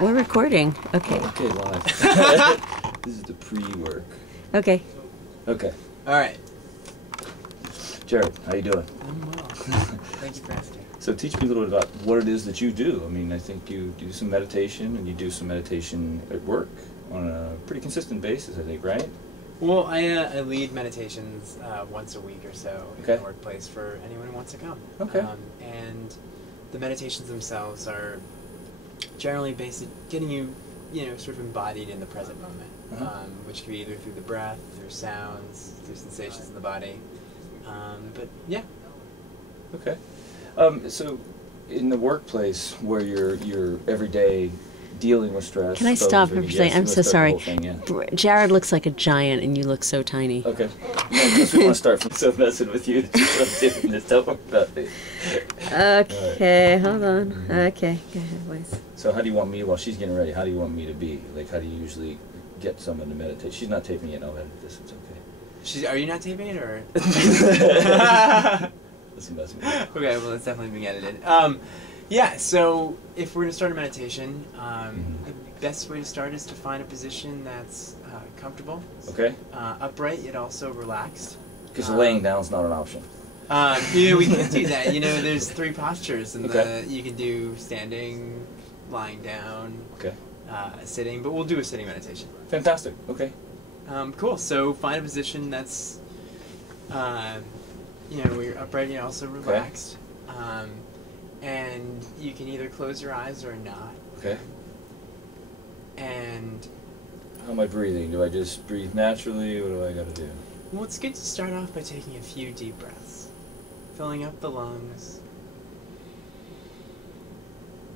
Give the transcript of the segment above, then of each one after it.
We're recording. Okay. Okay, live. This is the pre-work. Okay. Okay. All right. Jared, how you doing? I'm well. Thank you for asking. So teach me a little bit about what it is that you do. I mean, I think you do some meditation, and you do some meditation at work on a pretty consistent basis, I think, right? Well, I lead meditations once a week or so in Okay. the workplace for anyone who wants to come. Okay. And the meditations themselves are generally based on getting you, sort of embodied in the present moment, which can be either through the breath, through sounds, through sensations in the body. But yeah. Okay. So in the workplace where you're every day dealing with stress. Can I stop for a yes, second? I'm so sorry. Thing, yeah. Jared looks like a giant, and you look so tiny. Okay. No, because we want to start from so messing with you. Just doing this. Don't worry about me. Okay, hold on. Okay, go ahead, boys. So how do you want me, while she's getting ready, how do you want me to be? Like, how do you usually get someone to meditate? She's not taping it. I'll edit this. It's okay. Are you not taping it, or? Listen, messing with you. Okay, well, it's definitely being edited. Yeah, so if we're going to start a meditation, the best way to start is to find a position that's comfortable. Okay. Upright, yet also relaxed. Because laying down is not an option. We can do that. There's 3 postures, and Okay. you can do standing, lying down, Okay. sitting, but we'll do a sitting meditation. Fantastic. Okay. Cool, so find a position that's, where you're upright and also relaxed. And you can either close your eyes or not. Okay. And How am I breathing? Do I just breathe naturally? What do I got to do? well, it's good to start off by taking a few deep breaths, filling up the lungs,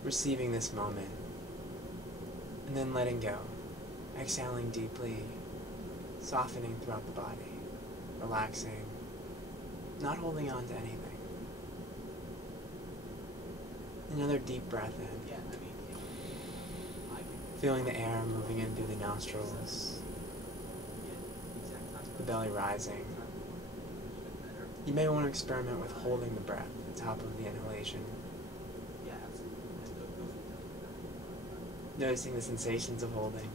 receiving this moment, and then letting go, exhaling deeply, softening throughout the body, relaxing, not holding on to anything. Another deep breath in. Feeling the air moving in through the nostrils, the belly rising. You may want to experiment with holding the breath at the top of the inhalation. Noticing the sensations of holding,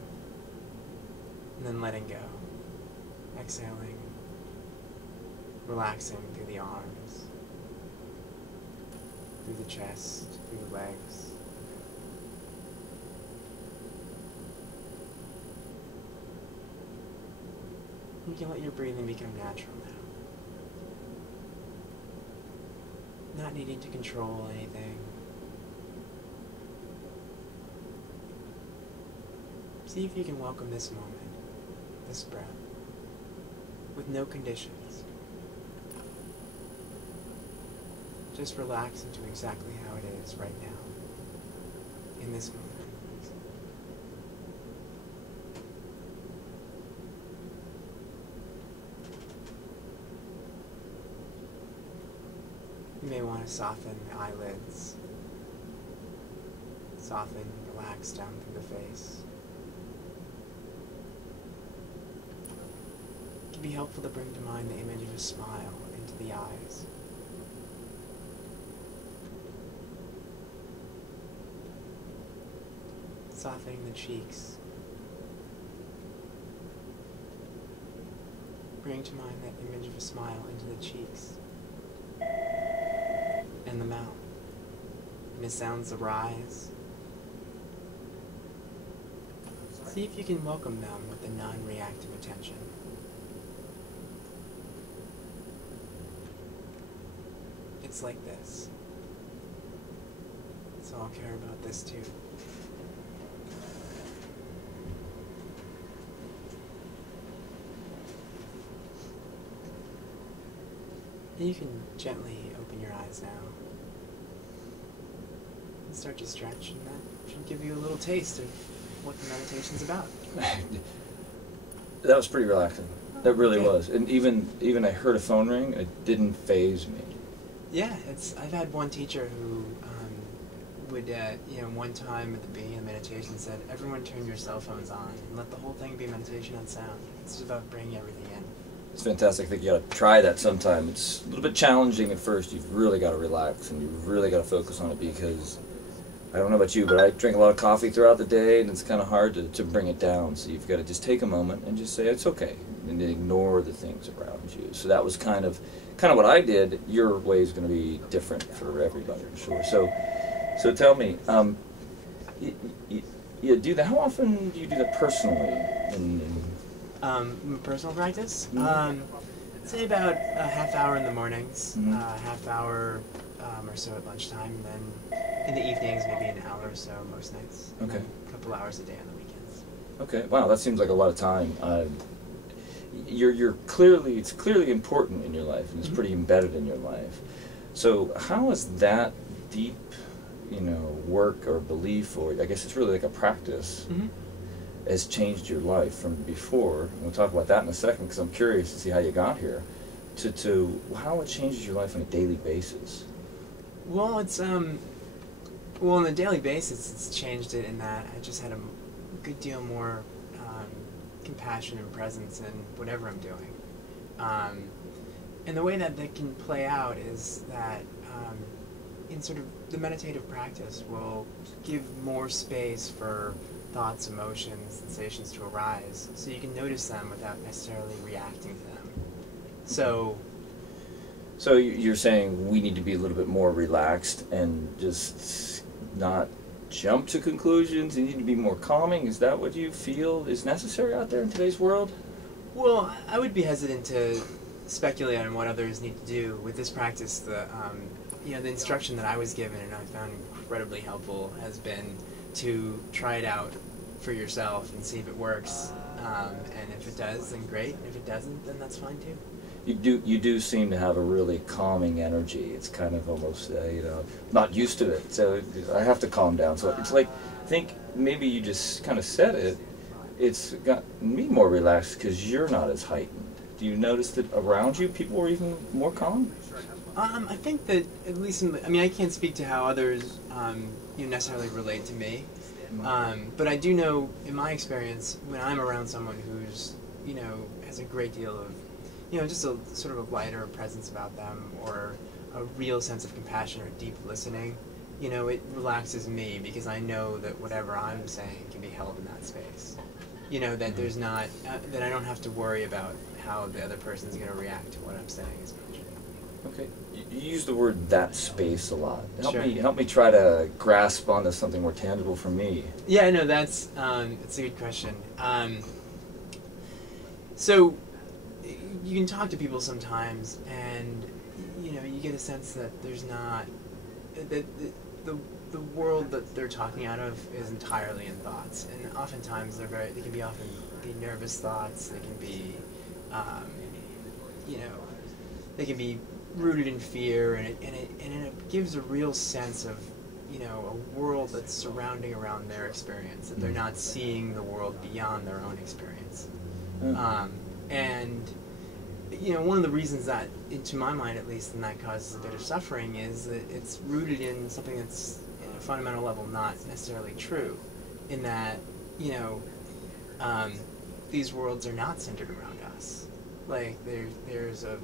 and then letting go. Exhaling, relaxing through the arms, through the chest, through the legs. You can let your breathing become natural now. Not needing to control anything. See if you can welcome this moment, this breath, with no conditions. Just relax into exactly how it is right now, in this moment. You may want to soften the eyelids, soften, relax down through the face. It can be helpful to bring to mind the image of a smile into the eyes. Softening the cheeks. Bring to mind that image of a smile into the cheeks. And the mouth. And it sounds arise. See if you can welcome them with a non-reactive attention. It's like this. So I'll care about this too. And you can gently open your eyes now. And start to stretch, and that should give you a little taste of what the meditation's about. That was pretty relaxing. That really Okay. was. And even I heard a phone ring, it didn't faze me. Yeah, I've had one teacher who would, one time at the beginning of meditation said, everyone turn your cell phones on and let the whole thing be meditation on sound. It's just about bringing everything in. It's fantastic. I think you got to try that sometime. It's a little bit challenging at first. You've really got to relax and you've really got to focus on it because I don't know about you, but I drink a lot of coffee throughout the day, and it's kind of hard to bring it down. So you've got to just take a moment and just say it's okay, and then ignore the things around you. So that was kind of what I did. Your way is going to be different for everybody, I'm sure. So tell me, you do that. How often do you do that personally? Personal practice? Mm-hmm. Say about a half hour in the mornings, Mm-hmm. half hour or so at lunchtime, and then in the evenings maybe an hour or so most nights. And Okay. then a couple hours a day on the weekends. Okay. Wow, that seems like a lot of time. It's clearly important in your life, and it's Mm-hmm. pretty embedded in your life. So how is that deep, work or belief, or I guess it's really like a practice, Mm-hmm. has changed your life from before? And we'll talk about that in a second, because I'm curious to see how you got here. To how it changes your life on a daily basis. Well, it's on a daily basis, it's changed it in that I just had a good deal more compassion and presence in whatever I'm doing. And the way that can play out is that in sort of the meditative practice will give more space for thoughts, emotions, sensations to arise, so you can notice them without necessarily reacting to them. So you're saying we need to be a little bit more relaxed and just not jump to conclusions. You need to be more calming. Is that what you feel is necessary out there in today's world? Well, I would be hesitant to speculate on what others need to do with this practice. The instruction that I was given and I found incredibly helpful has been to try it out for yourself and see if it works. And if it does, then great. And if it doesn't, then that's fine too. You do seem to have a really calming energy. It's kind of almost not used to it, so I have to calm down. So it's like, I think maybe you just kind of said it. It's got me more relaxed because you're not as heightened. Do you notice that around you people are even more calm? I think that at least I can't speak to how others necessarily relate to me, but I do know in my experience when I'm around someone who's has a great deal of just a sort of a lighter presence about them, or a real sense of compassion or deep listening, it relaxes me because I know that whatever I'm saying can be held in that space. That there's not, that I don't have to worry about how the other person's going to react to what I'm saying as much. Okay. You use the word "that space" a lot. Sure. Help me try to grasp onto something more tangible for me. Yeah, no, it's a good question. So you can talk to people sometimes, and you get a sense that there's not that the world that they're talking out of is entirely in thoughts, and oftentimes they can be nervous thoughts. They can be they can be rooted in fear, and it gives a real sense of a world that's surrounding around their experience, that they're not seeing the world beyond their own experience. And one of the reasons that, to my mind at least, and that causes a bit of suffering, is that it's rooted in something that's, at a fundamental level, not necessarily true, in that, these worlds are not centered around us. Like, there's a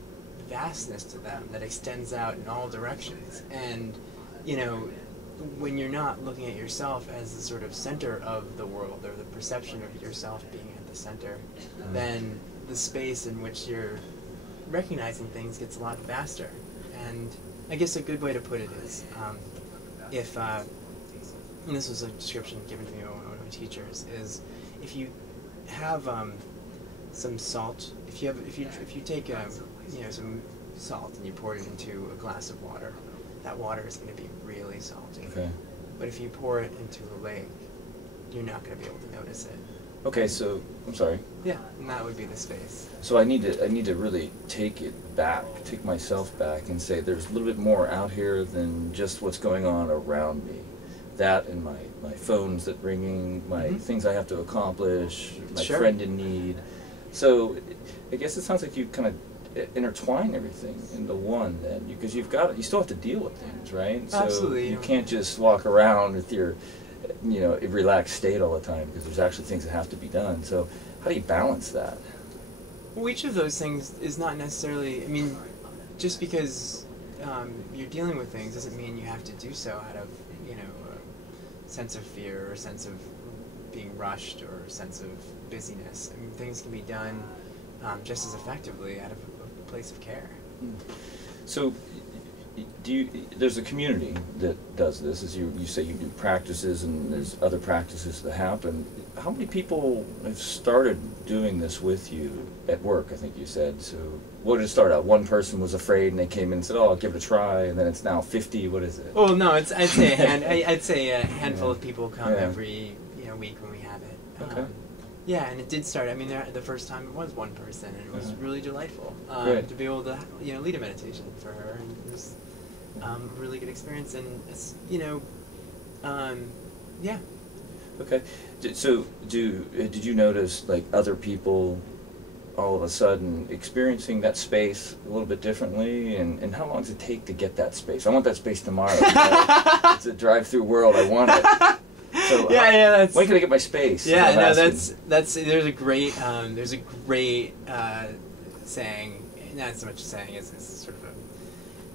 vastness to them that extends out in all directions. And, when you're not looking at yourself as the sort of center of the world, or the perception of yourself being at the center, then the space in which you're recognizing things gets a lot faster. And I guess a good way to put it is, and this was a description given to me by one of my teachers, is if you have some salt, if you take some salt and you pour it into a glass of water, that water is going to be really salty. Okay. But if you pour it into a lake, you're not going to be able to notice it. Okay, so I'm sorry. Yeah, and that would be the space. So I need to really take myself back, and say there's a little bit more out here than just what's going on around me. That and my phones that ringing, my things I have to accomplish, my Sure. friend in need. So I guess it sounds like you kind of intertwine everything into one then, because you still have to deal with things, right? So Absolutely. you can't just walk around with your relaxed state all the time, because there's actually things that have to be done. So how do you balance that? Well, each of those things is not necessarily, just because you're dealing with things doesn't mean you have to do so out of, sense of fear or sense of being rushed or sense of busyness. I mean, things can be done just as effectively out of a place of care. So, there's a community that does this, as you say you do practices and there's other practices that happen. How many people have started doing this with you at work, I think you said? So what did it start out? One person was afraid and they came in and said, oh, I'll give it a try, and then it's now 50, what is it? Well, no, I'd say a handful of people come every week when we have it. Okay. Yeah, and it did start. I mean, the first time it was one person, and it was really delightful to be able to lead a meditation for her, and it was a really good experience. And it's yeah. Okay. So did you notice like other people all of a sudden experiencing that space a little bit differently? And how long does it take to get that space? I want that space tomorrow. It's a drive-through world. I want it. So that's, when can I get my space? Yeah, no, that's there's a great saying, not so much a saying, it's sort of a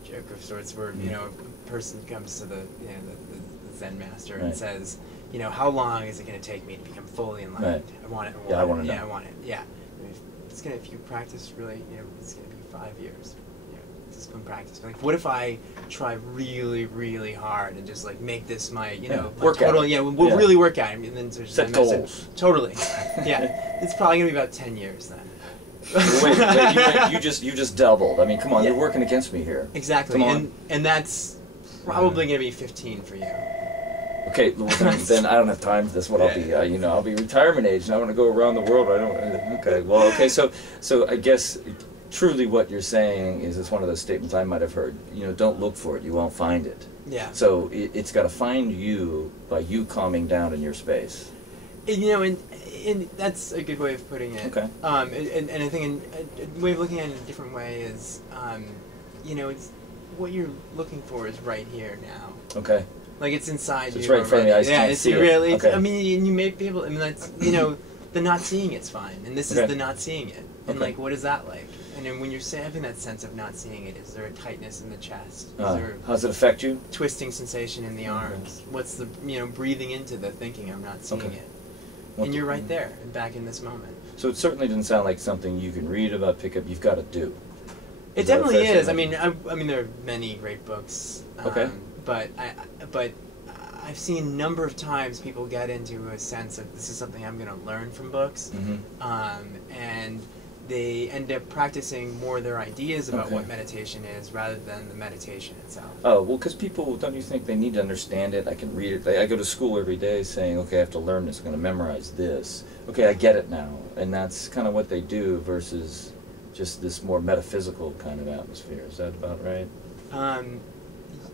joke of sorts, where a person comes to the Zen master and says, how long is it going to take me to become fully enlightened? Right. I want it. I want to know. Yeah, I want it. Yeah. If you practice really, it's going to be 5 years. Discipline practice. But like, what if I try really, really hard and just like make this my, work total, we'll really work at it. And then there's set goals. Totally. Yeah. It's probably going to be about 10 years then. wait, you just doubled. I mean, come on, you're working against me here. Exactly. And that's probably going to be 15 for you. Okay, well, then I don't have time for this. What I'll be, I'll be retirement age, and I want to go around the world. Okay, so I guess truly what you're saying is, it's one of those statements I might have heard. Don't look for it; you won't find it. Yeah. So it's got to find you by you calming down in your space. And that's a good way of putting it. Okay. And I think a way of looking at it in a different way is, it's what you're looking for is right here now. Okay. Like it's inside you. It's right in front of me. I can't see it. Really. Okay. I mean, you may be able. I mean, that's the not seeing it's fine, and this is the not seeing it. And like, what is that like? And then when you're having that sense of not seeing it, is there a tightness in the chest? Is there how does it affect you? Twisting sensation in the arms? What's the breathing into the thinking I'm not seeing it? And you're right there, back in this moment. So it certainly doesn't sound like something you can read about, pick up. You've got to do. It definitely is. I mean, there are many great books. Okay. But I've seen a number of times people get into a sense of this is something I'm going to learn from books, and they end up practicing more their ideas about what meditation is rather than the meditation itself. Oh, well, because people, don't you think they need to understand it? I can read it. I go to school every day saying, okay, I have to learn this. I'm going to memorize this. Okay, I get it now. And that's kind of what they do versus just this more metaphysical kind of atmosphere. Is that about right?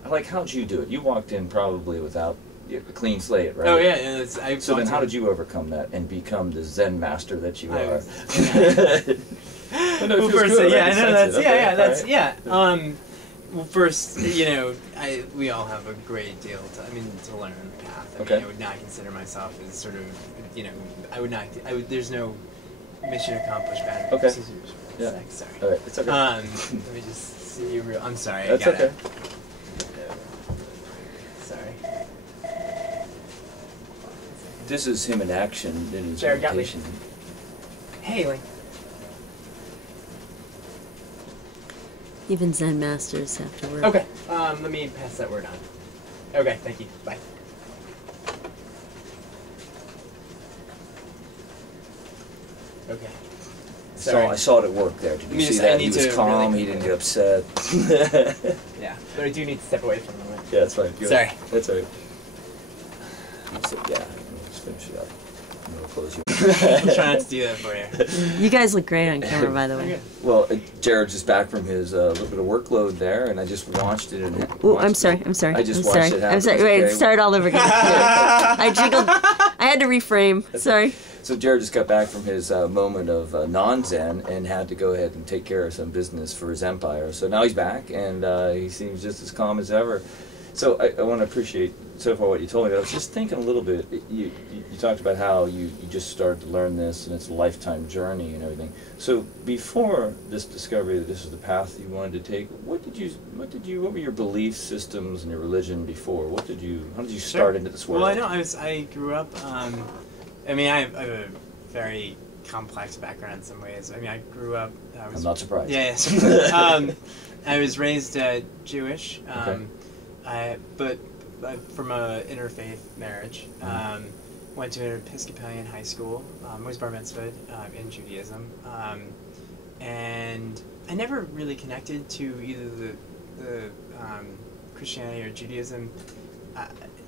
Like, how'd you do it? You walked in probably without a clean slate, right? Oh, yeah. So then how did you overcome that and become the Zen master that you are? Well, first, we all have a great deal to learn on the path. I mean, I would not consider myself as sort of, there's no mission accomplished pattern. Okay. Yeah. Sorry. All right, it's okay. Let me just see you real. I'm sorry. That's okay. This is him in action in his meditation. Hey, Even Zen masters have to work. Okay. Let me pass that word on. Okay. Thank you. Bye. Okay. I saw it at work there. Did you see that? He was calm. He didn't get upset. Yeah, but I do need to step away for a moment. Yeah, that's fine. Sorry. That's all right. So, yeah, let's finish it up. I'm going to close you. I'm trying not to do that for you. You guys look great on camera, by the way. Well, Jared's just back from his little bit of workload there, and I just watched it. Oh, I'm sorry. I just watched it happen. I'm sorry. Wait, start all over again. I jiggled. I had to reframe. Sorry. So Jared just got back from his moment of non-Zen and had to go ahead and take care of some business for his empire. So now he's back, and he seems just as calm as ever. So I want to appreciate so far what you told me, but I was just thinking a little bit. You talked about how you just started to learn this, and it's a lifetime journey and everything. So before this discovery that this is the path you wanted to take, what were your belief systems and your religion before? How did you start into this world? Well, I know I grew up. I mean, I have a very complex background in some ways. I mean, I grew up. I'm not surprised. Yeah. I was raised Jewish, but from an interfaith marriage. Went to an Episcopalian high school. Was bar mitzvahed in Judaism, and I never really connected to either the Christianity or Judaism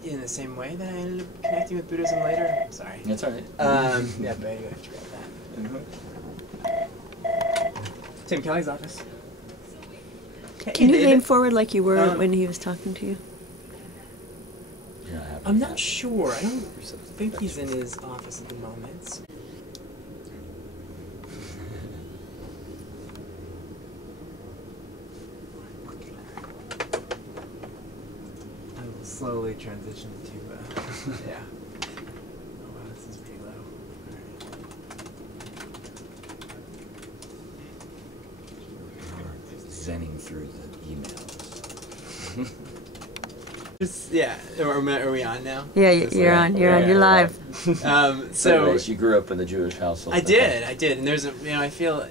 in the same way that I ended up connecting with Buddhism later. I'm sorry. That's all right. Yeah, but you have to grab that. Tim Kelly's office. Can you lean forward like you were when he was talking to you? I'm not sure. I don't think he's in his office at the moment. I will slowly transition to, yeah. Oh wow, this is pretty low. Alright. Zenning through the emails. Yeah, are we on now? Yeah, you're on. You're live. So anyways, you grew up in the Jewish household. I did, and there's I feel,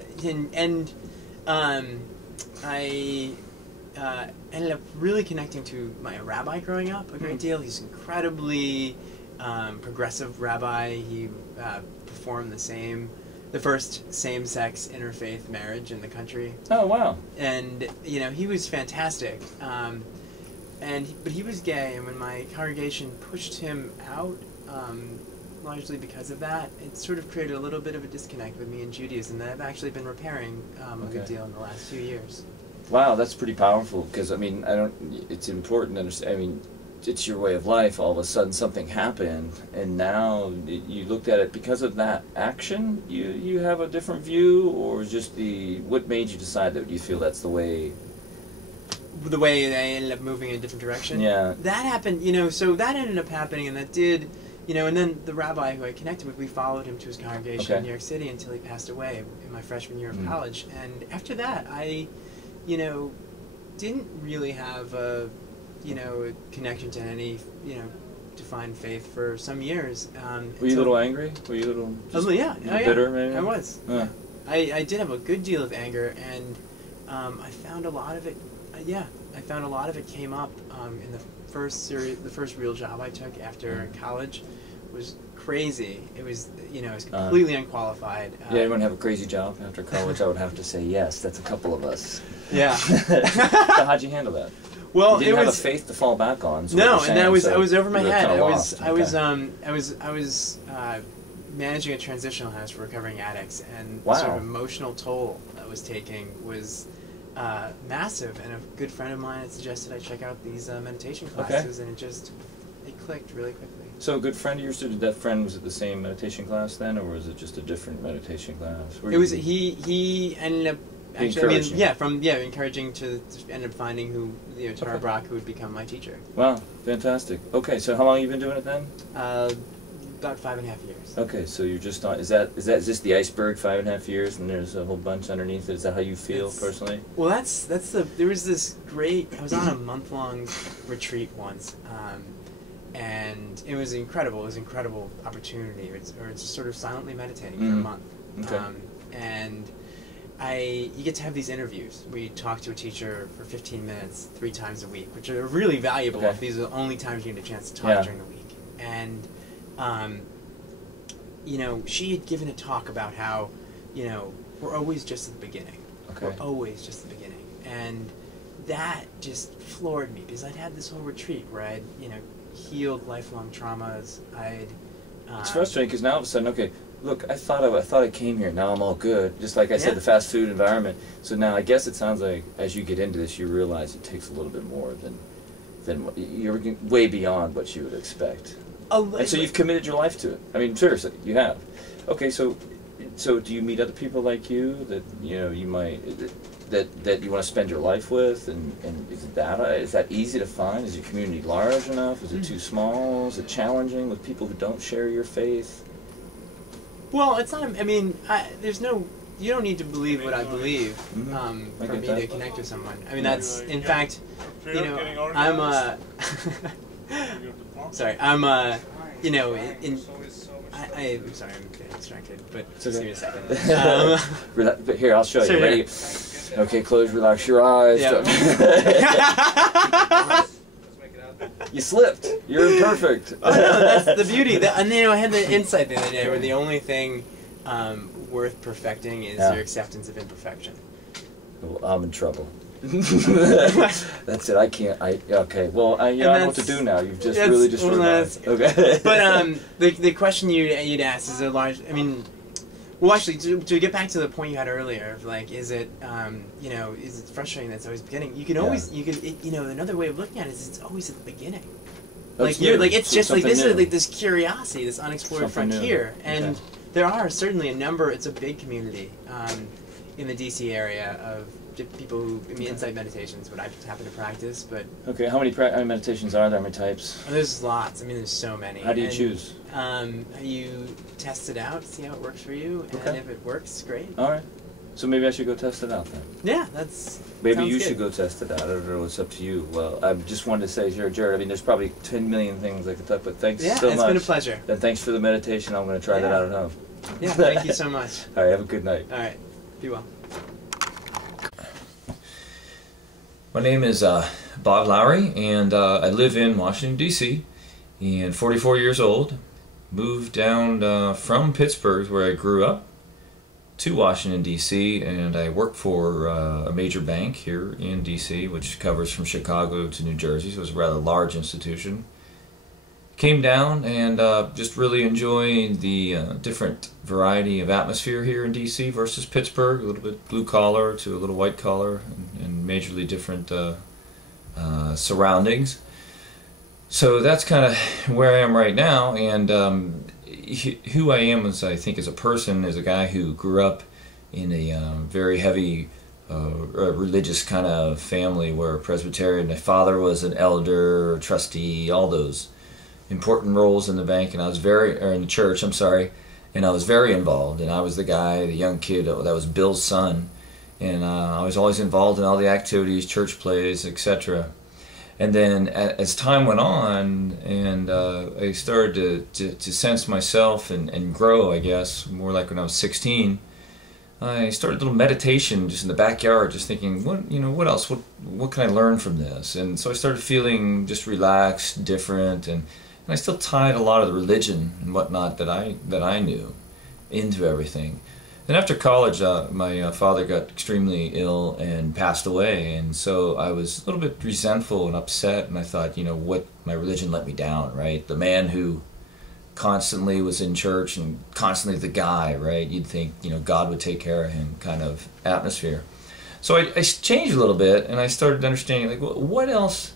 I ended up really connecting to my rabbi growing up a great deal. He's incredibly progressive rabbi. He performed the first same-sex interfaith marriage in the country. Oh wow! And he was fantastic. But he was gay, and when my congregation pushed him out, largely because of that, it sort of created a little bit of a disconnect with me and Judaism that I've actually been repairing a good deal in the last few years. Wow, that's pretty powerful, because I mean, it's important to understand. I mean, it's your way of life. All of a sudden, something happened, and now you looked at it because of that action. You have a different view, or just what made you decide that you feel that's the way? The way I ended up moving in a different direction. Yeah. That happened, so that ended up happening, and that did, and then the rabbi who I connected with, we followed him to his congregation in New York City until he passed away in my freshman year of college. And after that, I, didn't really have a connection to any, defined faith for some years. Were you a little angry? Were you a little bitter, maybe? I was. Yeah. I did have a good deal of anger, and I found a lot of it. I found a lot of it came up in the first real job I took after college. Was crazy. It was, I was completely unqualified. Yeah, anyone have a crazy job after college? I would have to say yes. That's a couple of us. Yeah. So how'd you handle that? Well, you didn't have a faith to fall back on. No, and I was over my head. I was managing a transitional house for recovering addicts, and the sort of emotional toll that was taking was massive. And a good friend of mine had suggested I check out these meditation classes, and it clicked really quickly. So a good friend of yours, did that friend, was it the same meditation class then, or was it just a different meditation class? He ended up encouraging to end up finding who Tara Brock, who would become my teacher. Wow, fantastic. Okay, so how long have you been doing it then? About 5.5 years. Okay, so you're just on. Is this the iceberg? 5.5 years, and there's a whole bunch underneath it. Is that how you feel personally? Well, there was this great. I was on a month-long retreat once, and it was incredible. It was an incredible opportunity. It's just sort of silently meditating for a month. Okay. And you get to have these interviews where you talk to a teacher for 15 minutes 3 times a week, which are really valuable if these are the only times you get a chance to talk during the week. And she had given a talk about how, we're always just at the beginning. Okay. We're always just at the beginning. And that just floored me, because I'd had this whole retreat where I'd, healed lifelong traumas. It's frustrating, because now all of a sudden, okay, look, I thought I came here. Now I'm all good. Just like I said, the fast food environment. So now I guess it sounds like as you get into this, you realize it takes a little bit more than what you're way beyond what you would expect. And so you've committed your life to it. I mean, seriously, you have. Okay, so do you meet other people like you that you might? that you want to spend your life with, and is that easy to find? Is your community large enough? Is it too small? Is it challenging with people who don't share your faith? Well, it's not. I mean, there's no. You don't need to believe what I believe for me to connect with someone. I mean, that's in fact. You know, I'm sorry. I'm I'm sorry, I'm getting distracted, but just give me a second. But here, I'll show you. Sure, Ready? Okay, close, relax your eyes. Yeah. You slipped. You're imperfect. Oh, no, that's the beauty. And I had the insight the other day where the only thing worth perfecting is your acceptance of imperfection. Well, I'm in trouble. That's it. I can't. Okay. Well, I know what to do now. You've just really just realized. Okay. But the question you'd ask is a large. I mean, well, actually, to get back to the point you had earlier, of like, is it is it frustrating that it's always beginning? You can always another way of looking at it is it's always at the beginning. Like it's just like this is like this curiosity, this unexplored frontier, and there are certainly a number. It's a big community in the DC area of people who, I mean, insight meditations, what I happen to practice, but... Okay, how many meditations are there? How many types? Oh, there's lots. I mean, there's so many. How do you choose? You test it out, see how it works for you, and if it works, great. All right. So maybe I should go test it out then. Yeah, that's... Maybe you should go test it out. I don't know. It's up to you. Well, I just wanted to say, Jared, I mean, there's probably 10 million things I could talk, but thanks so much. Yeah, it's been a pleasure. And thanks for the meditation. I'm going to try that out at home. Yeah, thank you so much. All right, have a good night. All right, be well. My name is Bob Lowry, and I live in Washington, D.C., and 44 years old. Moved down from Pittsburgh, where I grew up, to Washington, D.C., and I work for a major bank here in D.C., which covers from Chicago to New Jersey, so it's a rather large institution. Came down and just really enjoying the different variety of atmosphere here in D.C. versus Pittsburgh, a little bit blue collar to a little white collar, and majorly different surroundings. So that's kind of where I am right now, and who I am as I think as a person is a guy who grew up in a very heavy religious kind of family where Presbyterian. My father was an elder, or trustee, all those important roles in the bank, and I was in the church, I'm sorry, and I was very involved, and I was the guy, the young kid, that was Bill's son, and I was always involved in all the activities, church plays, etc. And then as time went on, and I started to sense myself and grow, I guess, more like when I was 16, I started a little meditation just in the backyard, just thinking, what else, what can I learn from this? And so I started feeling just relaxed, different, and I still tied a lot of the religion and whatnot that I knew into everything. Then after college, my father got extremely ill and passed away, and so I was a little bit resentful and upset, and I thought, what, my religion let me down, right? The man who constantly was in church and constantly the guy, right? You'd think, God would take care of him kind of atmosphere. So I changed a little bit, and I started understanding, like, what else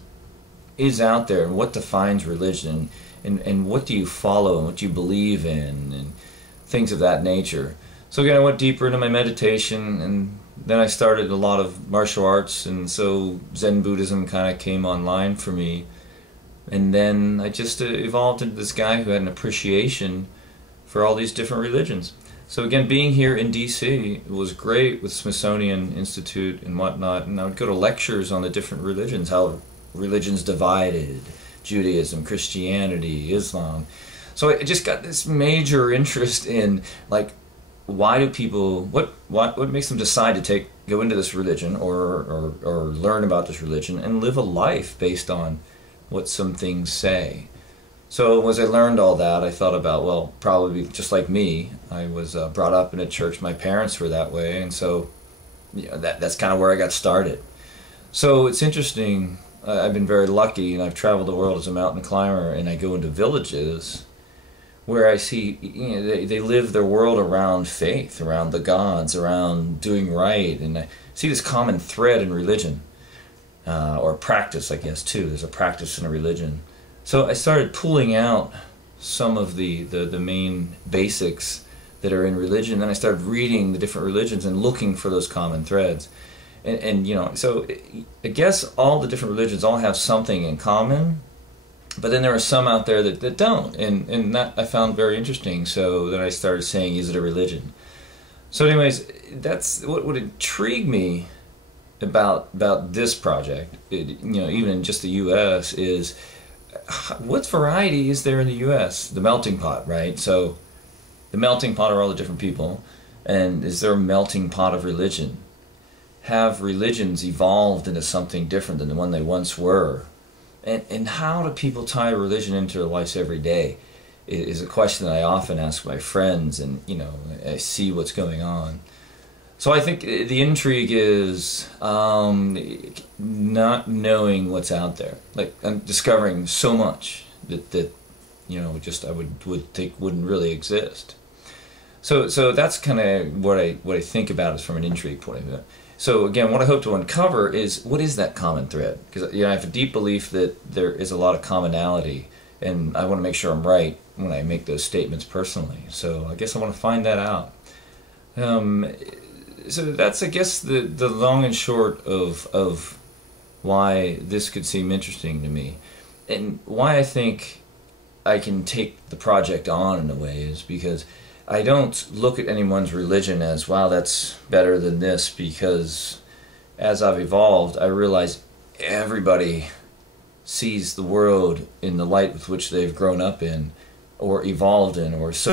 is out there, and what defines religion, and what do you follow, and what do you believe in, and things of that nature. So again, I went deeper into my meditation, and then I started a lot of martial arts, and so Zen Buddhism kind of came online for me. And then I just evolved into this guy who had an appreciation for all these different religions. So again, being here in D.C. was great with Smithsonian Institute and whatnot, and I would go to lectures on the different religions, how religions divided, Judaism, Christianity, Islam. So I just got this major interest in, like, why do people, what makes them decide to go into this religion or learn about this religion and live a life based on what some things say. So as I learned all that, I thought about, well, probably just like me, I was brought up in a church. My parents were that way, and so that's kind of where I got started. So it's interesting. I've been very lucky, and I've traveled the world as a mountain climber, and I go into villages where I see they live their world around faith, around the gods, around doing right, and I see this common thread in religion, or practice, I guess, too. There's a practice in a religion. So I started pulling out some of the main basics that are in religion, then I started reading the different religions and looking for those common threads. And you know, so I guess all the different religions all have something in common, but then there are some out there that don't, and that I found very interesting. So then I started saying, is it a religion? So anyways, that's what would intrigue me about this project, you know, even in just the U.S., is what variety is there in the U.S.? The melting pot, right? So the melting pot are all the different people, and is there a melting pot of religion? Have religions evolved into something different than the one they once were? And how do people tie religion into their lives every day is a question that I often ask my friends, and you know, I see what's going on. So I think the intrigue is not knowing what's out there. Like, I'm discovering so much that you know, just I would think wouldn't really exist. So that's kind of what I think about is from an intrigue point of view. So again, what I hope to uncover is, what is that common thread? Because you know, I have a deep belief that there is a lot of commonality, and I want to make sure I'm right when I make those statements personally. So I guess I want to find that out. So that's, I guess, the long and short of why this could seem interesting to me, and why I think I can take the project on in a way is because I don't look at anyone's religion as, wow, that's better than this, because as I've evolved, I realize everybody sees the world in the light with which they've grown up in, or evolved in, or so